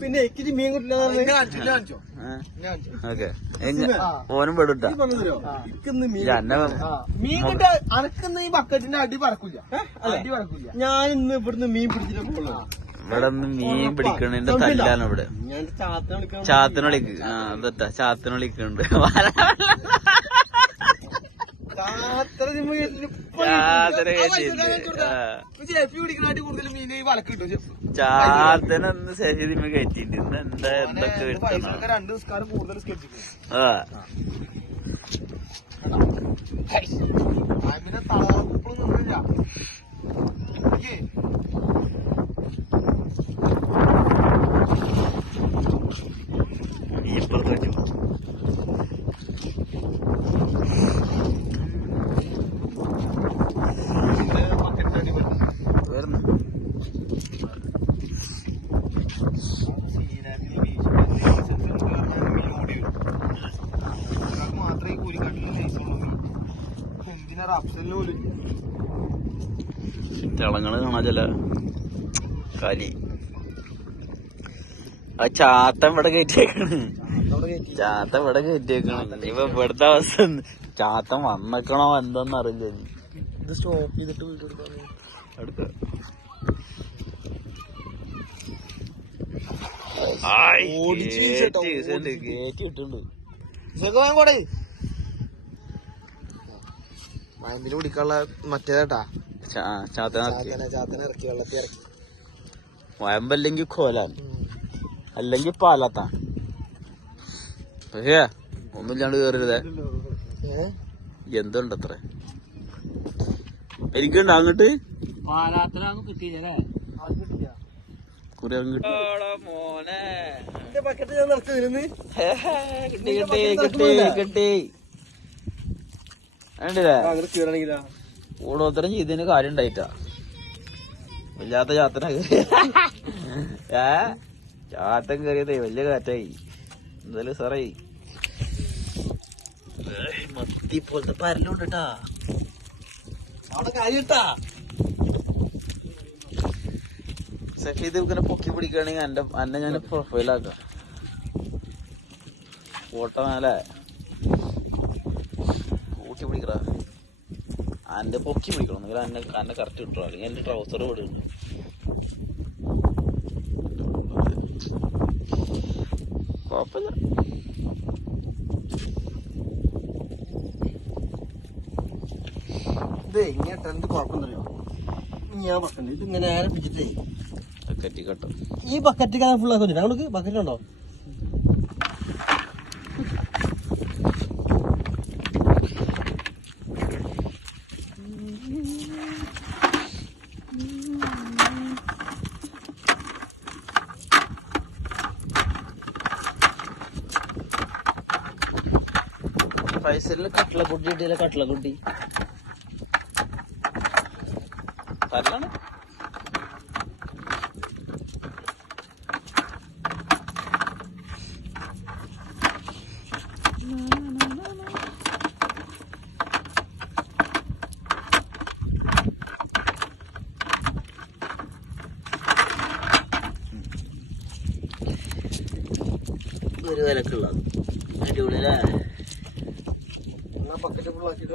പിന്നെ എനിക്ക് മീൻ കിട്ടില്ല. ഓനും പെടുട്ടാ മീൻ കിട്ടാ അനക്കുന്ന ഈ ബക്കറ്റിന്റെ അടി പറക്കില്ല. അടി പറക്കില്ല. ഞാൻ ഇന്ന് ഇവിടുന്ന് മീൻ പിടിച്ചിട്ട് പോകുള്ളൂ. ഇവിടെ നിന്ന് മീൻ പിടിക്കണതിന്റെ തല്ലാണ് ഇവിടെ. ചാത്തന വിളിക്ക്. അതട്ടാ ചാത്തന വിളിക്കുന്നുണ്ട്. ചാത്തനൊന്ന് ശരീരം കയറ്റിണ്ട്. ഇന്ന് എന്താ എന്തൊക്കെ ഇപ്പുറത്ത് വെച്ചു. വരുന്നു മാത്രമേ കൂലിക്കാട്ടിലും തിളങ്ങള് കാണാ ചില കാലി. ആ ചാത്തൻ ഇവിടെ കയറ്റിയേക്കാണ്. ചാത്തൻ ഇവിടെ കയറ്റിയേക്കാണ്. ഇപ്പൊ ഇവിടുത്തെ അവസ്ഥ ചാത്തൻ വന്നേക്കണോ എന്താന്ന് അറിയില്ല. ഇത് സ്റ്റോപ്പ് ചെയ്തിട്ട് അടുത്ത കേറ്റി ഇട്ടുണ്ട്. മയമ്പിന് പിടിക്കാനുള്ള മറ്റേതാട്ടാ ചാത്തന ഇറക്കി വെള്ളത്തിൽ ഇറക്കി. വയമ്പല്ലെങ്കിൽ കോലാൻ അല്ലെങ്കിൽ പാലാത്താൻ. പക്ഷേ ഒന്നുമില്ലാണ്ട് കേറരുതേ. എന്തുണ്ട് അത്ര എനിക്കുണ്ട് അങ്ങോട്ട് മോനെ കിട്ടി കൂടോത്തരം ചെയ്തതിന് കാര്യം ഉണ്ടായിട്ടാ. വല്ലാത്ത ചാത്തന ചാത്തൻ കയറിയതേ വലിയ കാറ്റായി. എന്തായാലും സാറായി മത്തി പോലത്തെ പരലുണ്ടാ അവിടെ കാര്യട്ടാ. സഫീദ് ഇങ്ങനെ പൊക്കി പിടിക്കുകയാണെങ്കിൽ എന്നെ ഞാൻ പ്രൊഫൈലാക്കാം. ഫോട്ടോ മേലെ കൂട്ടി പിടിക്കടാ. എന്റെ പൊക്കി പിടിക്കണം എന്നെങ്കിൽ എന്നെ കറക്റ്റ് കിട്ടോ. അല്ലെങ്കിൽ എന്റെ ട്രൗസർ വിടുന്നുണ്ട്. കുഴപ്പമില്ല. ഇത് എങ്ങനെ എന്ത് കുഴപ്പമൊന്നുമില്ലോ. ഞാൻ ബക്കറ്റ് ഇത് ഇങ്ങനെ നേരെ പിടിച്ചിട്ടേ ബക്കറ്റ് കെട്ടും. ഈ ബക്കറ്റ് ഫുൾ ആക്കി ഞങ്ങൾക്ക് ബക്കറ്റ് ഉണ്ടോ? ഫൈസലിന് കട്ട്ലക്കുട്ടി കിട്ടിയില്ല. കട്ട്ലക്കുട്ടി പരലാണ്. ഒരു വിലക്കുള്ള അടിപൊളി അല്ലേ? ബക്കറ്റ് ഫുള്ളാക്കിട്ട്